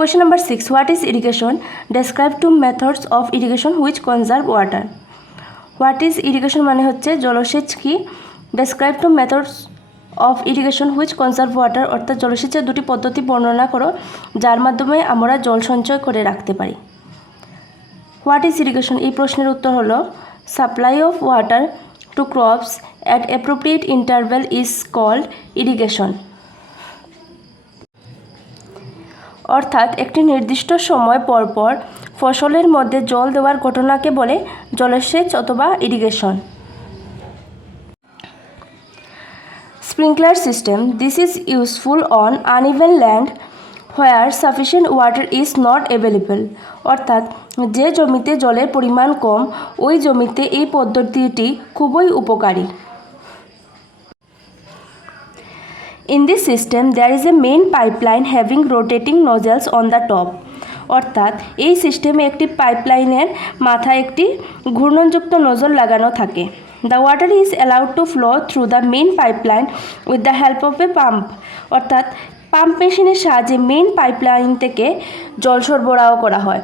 Question number 6. What is irrigation? Describe two methods of irrigation which conserve water. What is irrigation মানে হচ্ছে জলসেচ কি? Describe two methods of irrigation which conserve water অর্থাৎ জলসেচের দুটি পদ্ধতি বর্ণনা করো যার মাধ্যমে আমরা জল সঞ্চয় করে রাখতে পারি। What is irrigation? এই প্রশ্নের উত্তর হলো supply of water to crops at appropriate interval is called irrigation. অর্থাৎ একটি নির্দিষ্ট সময় পর পর ফসলের মধ্যে জল দেওয়ার ঘটনাকে বলে জলসেচ অথবা irrigation. Sprinkler system. This is useful on uneven land where sufficient water is not available. অর্থাৎ যে জমিতে জলের পরিমাণ কম ওই জমিতে এই পদ্ধতিটি খুবই উপকারী। In this system there is a main pipeline having rotating nozzles on the top. অর্থাৎ এই সিস্টেমে একটি পাইপলাইনের মাথায় একটি ঘূর্ণনযুক্ত নজল লাগানো থাকে। The water is allowed to flow through the main pipeline with the help of a pump. অর্থাৎ পাম্প মেশিনের সাহায্যে মেইন পাইপলাইন থেকে জল সরবরাহ করা হয়।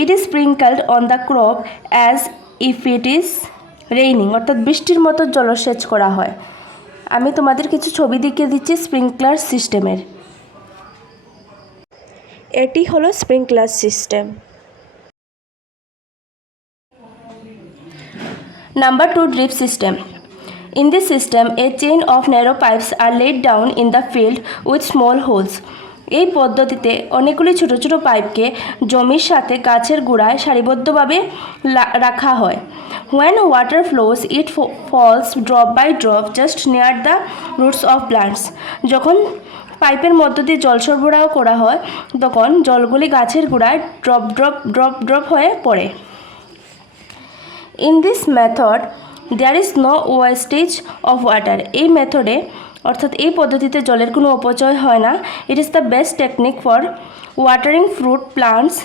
It is sprinkled on the crop as if it is raining. অর্থাৎ বৃষ্টির মতো জলসেচ করা হয়। আমি তোমাদের কিছু ছবি দেখিয়ে দিচ্ছি স্প্রিংকলার সিস্টেমের। এটি হলো sprinkler system. Number 2, drip system. In this system, a chain of narrow pipes are laid down in the field with small holes. এই পদ্ধতিতে অনেকগুলি ছোট ছোট পাইপকে জমির সাথে গাছের গোড়ায় সারিবদ্ধভাবে রাখা হয়। When water flows, it falls drop by drop just near the roots of plants. যখন পাইপের মধ্য দিয়ে জল সরবরাহ করা হয় তখন জলগুলি গাছের গোড়ায় ড্রপ ড্রপ ড্রপ ড্রপ হয়ে পড়ে। In this method, there is no wastage of water. এই মেথডে অর্থাৎ এই পদ্ধতিতে জলের কোনো অপচয় হয় না। It is the best technique for watering fruit plants,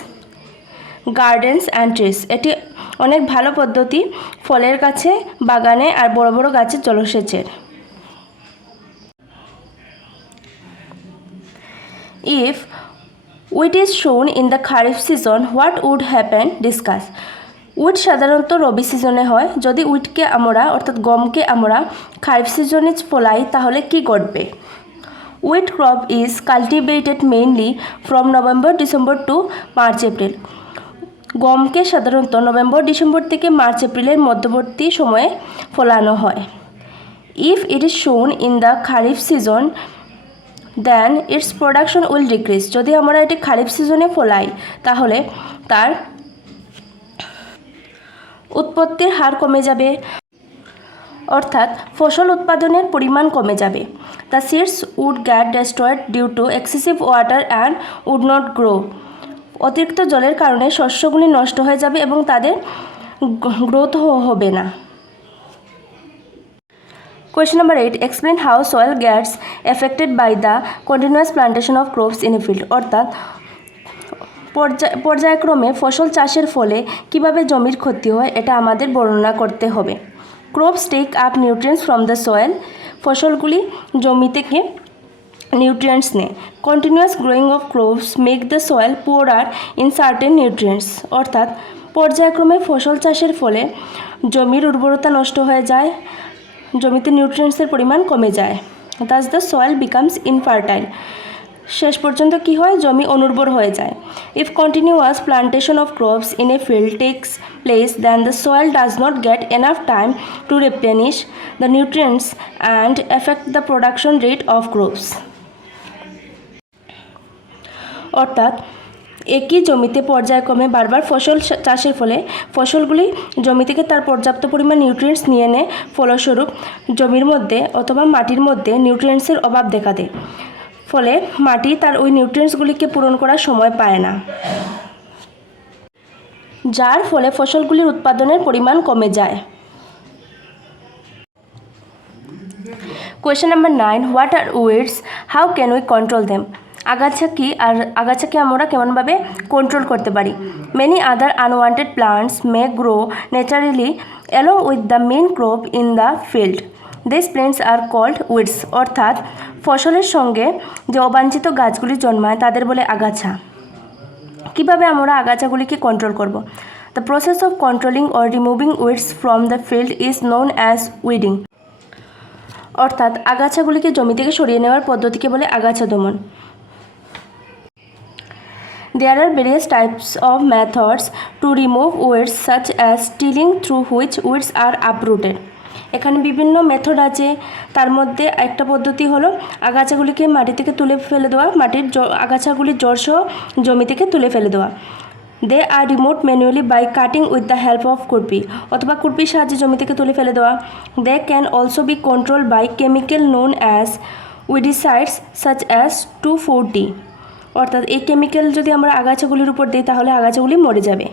gardens and trees. এটি অনেক ভালো পদ্ধতি ফলের গাছে, বাগানে আর বড় বড় গাছের জলসেচের। If wheat is sown in the Kharif season, what would happen? Discuss. Wheat সাধারণত রবি সিজনে হয়। যদি উইটকে আমরা অর্থাৎ গমকে আমরা খারিফ সিজনে ফলাই তাহলে কি ঘটবে? Wheat crop is cultivated mainly from November December to March April. গমকে সাধারণত নভেম্বর ডিসেম্বর থেকে মার্চ এপ্রিলের মধ্যবর্তী সময়ে ফলানো হয়। If it is sown in the kharif season then its production will decrease. যদি আমরা এটি খারিফ সিজনে ফলাই তাহলে তার উৎপত্তির হার কমে যাবে অর্থাৎ ফসল উৎপাদনের পরিমাণ কমে যাবে। The seeds would get destroyed due to excessive water and would not grow. অতিরিক্ত জলের কারণে শস্যগুলি নষ্ট হয়ে যাবে এবং তাদের গ্রোথ হবে না। Question number 8. Explain how soil gets affected by the continuous plantation of crops in a field. অর্থাৎ পর্যায়ক্রমে ফসল চাষের ফলে কিভাবে জমির ক্ষতি হয় এটা আমাদের বর্ণনা করতে হবে। Crops take up nutrients from the soil. ফসলগুলি জমি থেকে নিউট্রিয়েন্টস নেয়। Continuous growing of crops make the soil poorer in certain nutrients. অর্থাৎ পর্যায়ক্রমে ফসল চাষের ফলে জমির উর্বরতা নষ্ট হয়ে যায়, জমিতে নিউট্রিয়েন্টসের পরিমাণ কমে যায়। Thus the soil becomes infertile. শেষ পর্যন্ত কি হয়? জমি অনুর্বর হয়ে যায়। If continuous plantation of crops in a field takes place then the soil does not get enough time to replenish the nutrients and effect the production rate of crops. অর্থাৎ একই জমিতে পর্যায়ক্রমে বারবার ফসল চাষের ফলে ফসলগুলি জমি থেকে তার পর্যাপ্ত পরিমাণ নিউট্রিয়েন্টস নিয়ে নেয়। ফলস্বরূপ জমির মধ্যে অথবা মাটির মধ্যে নিউট্রিয়েন্টসের অভাব দেখা দেয়। ফলে মাটি তার ওই নিউট্রিয়েন্টসগুলিকে পূরণ করার সময় পায় না, যার ফলে ফসলগুলির উৎপাদনের পরিমাণ কমে যায়। Question number 9. What are weeds? How can we control them? আগাছা কি আর আগাছাকে আমরা কেমনভাবে কন্ট্রোল করতে পারি? Many other unwanted plants may grow naturally along with the main crop in the field. This plants are called weeds, অর্থাৎ ফসলের সঙ্গে যে অবাঞ্ছিত গাছগুলি জন্মায় তাদের বলে আগাছা। কিভাবে আমরা আগাছাগুলিকে কন্ট্রোল করব? The process of controlling or removing weeds from the field is known as weeding, অর্থাৎ আগাছাগুলিকে জমি থেকে সরিয়ে নেওয়ার পদ্ধতিকে বলে আগাছা দমন। There are various types of methods to remove weeds such as tilling through which weeds are uprooted. এখানে বিভিন্ন মেথড আছে, তার মধ্যে একটা পদ্ধতি হলো আগাছাগুলিকে মাটি থেকে তুলে ফেলে দেওয়া, মাটির আগাছাগুলির জড়সহ জমি থেকে তুলে ফেলে দেওয়া। They are removed manually by cutting with the help of khurpi, অথবা কুরপির সাহায্যে জমি থেকে তুলে ফেলে দেওয়া। They can also be control by chemical known as weedicides such as 2,4-D, অর্থাৎ এই কেমিক্যাল যদি আমরা আগাছাগুলির উপর দিই তাহলে আগাছাগুলি মরে যাবে।